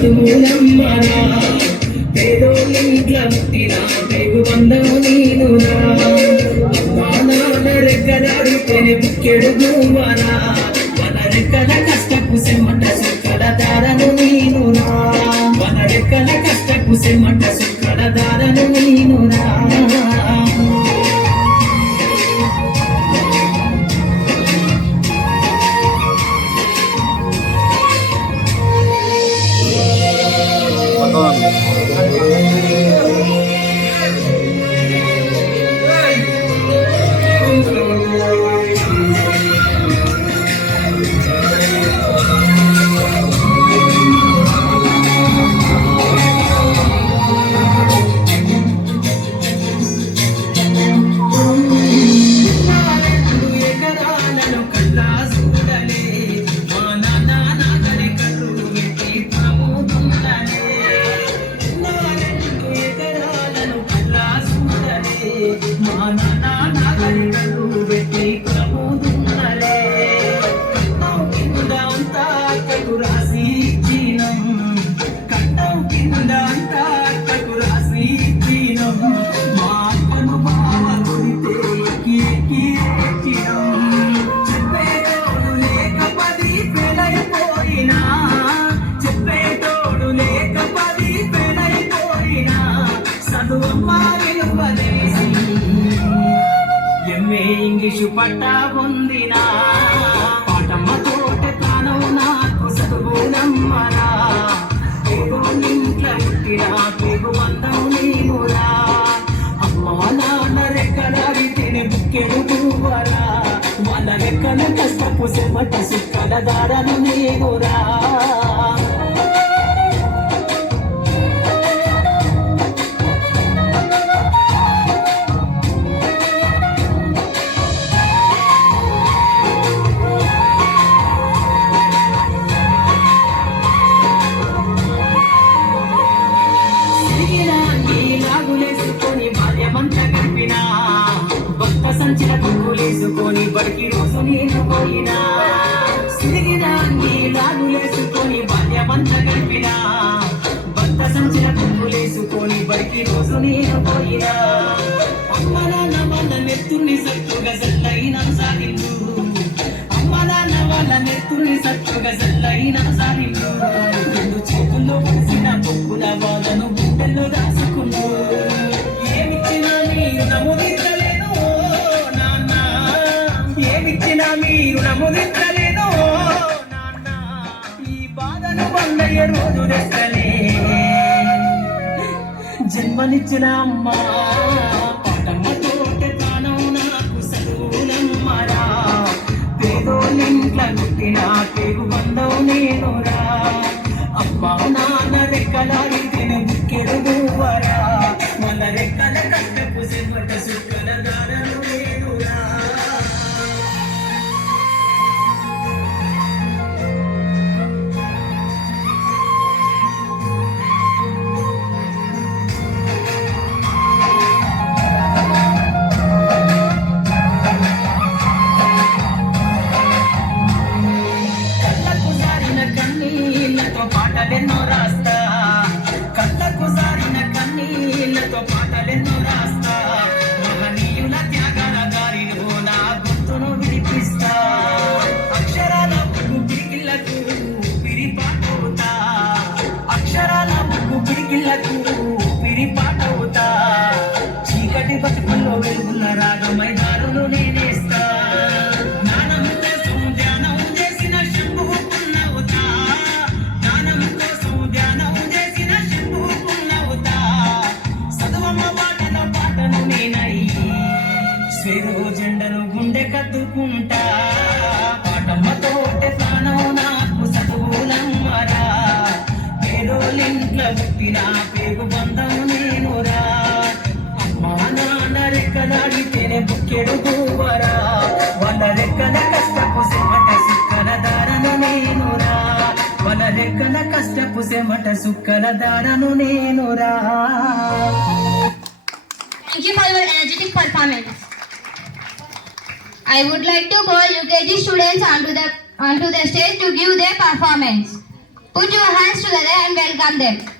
చదువులమ్మరా పేదోళ్ళింట్ల పుట్టిన పేగు బంధము నీనురా అమ్మా నాన్న రెక్కలాడితేనే బుక్కెడు గువ్వరా మన రెక్కల కష్టపు సెమ్మట సుక్కల దారను నీనురా మన రెక్కల కష్టపు సెమ్మట సుక్కల దారను నీనురా ఇంగ్లీషు పట్టా పొందినా పాటమ్మ తోట తానవు నాకు చదువునమ్మరా పేగు ఇంట్లో పుట్టినా పేగు బంధం నీనురా అమ్మ నాన్న రెక్కలాడితేనే బుక్కెడు పువ్వరా వాళ్ళ రెక్కల కష్టపు సెమ్మట సుక్కల దారను నీనురా సంచిన పువ్వులేసుకొని బడికి రోజు నేను పోయినా సిరిగిన లాగులేసుకొని బాల్యమంత గడిపినా భర్త సంచిన పువ్వులేసుకొని బడికి రోజు నేను పోయినా అమ్మ నాన్న వాళ్ళ నెత్తుర్ని సత్తుగా జల్లైనా సాగిండు అమ్మ నాన్న వాళ్ళ నెత్తుర్ని సత్తుగా జల్లైనా సాగిండు రెండు చేతుల్లో కలిసిన పొక్కుల బాధను గుండెల్లో దాసుకుండు ఏమిచ్చినా మీరు నమ్ముదిద్దలేను ఏమిచ్చినా మీరు నమ్ముదిద్దలేను నాన్న ఈ బాధను వందయ్య రోజు తెస్తలే జన్మనిచ్చిన అమ్మ పాటమ్మ తోట తానం నాకు చదువులమ్మరా పేదోళ్ళింట్ల పుట్టిన పేగు బంధం నేనురా అమ్మా నాన్న రెక్కలాడితేనే బుక్కెడు గువ్వరా మన రెక్కల కష్టపు సెమ్మట సుక్కల దారను నేనురా పాటలెన్నో రాస్తా కళ్ళకు సారిన కన్నీళ్లతో పాటలెన్నో రాస్తా మహనీయుల త్యాగాల దారిలో నా గుర్తును వినిపిస్తా అక్షరాల ముగ్గు పిడికిళ్లకు పిరిపాటవుతా అక్షరాల ముగ్గు పిడికిళ్లకు పిరిపాటవుతా చీకటి బతుకుల్లో వెలుగుల రాగమై దారులు నేనేస్తా జెండను గుండె కద్దుకుంటా పాటమ్మ తోటే ప్రాణం నాకు చదువులమ్మరా పేదోళ్ళింట్ల పుట్టిన పేగు బంధం నేనురా అమ్మా నాన్న రెక్కలాడితేనే బుక్కెడు గువ్వరా వాళ్ళ రెక్కల కష్టపు సెమ్మట సుక్కల దారను నేనురా వాళ్ళ రెక్కల కష్టపు సెమ్మట సుక్కల దారను నేనురా. Thank you for your energetic performance. I would like to call UKG students onto the stage to give their performance. Put your hands together and welcome them.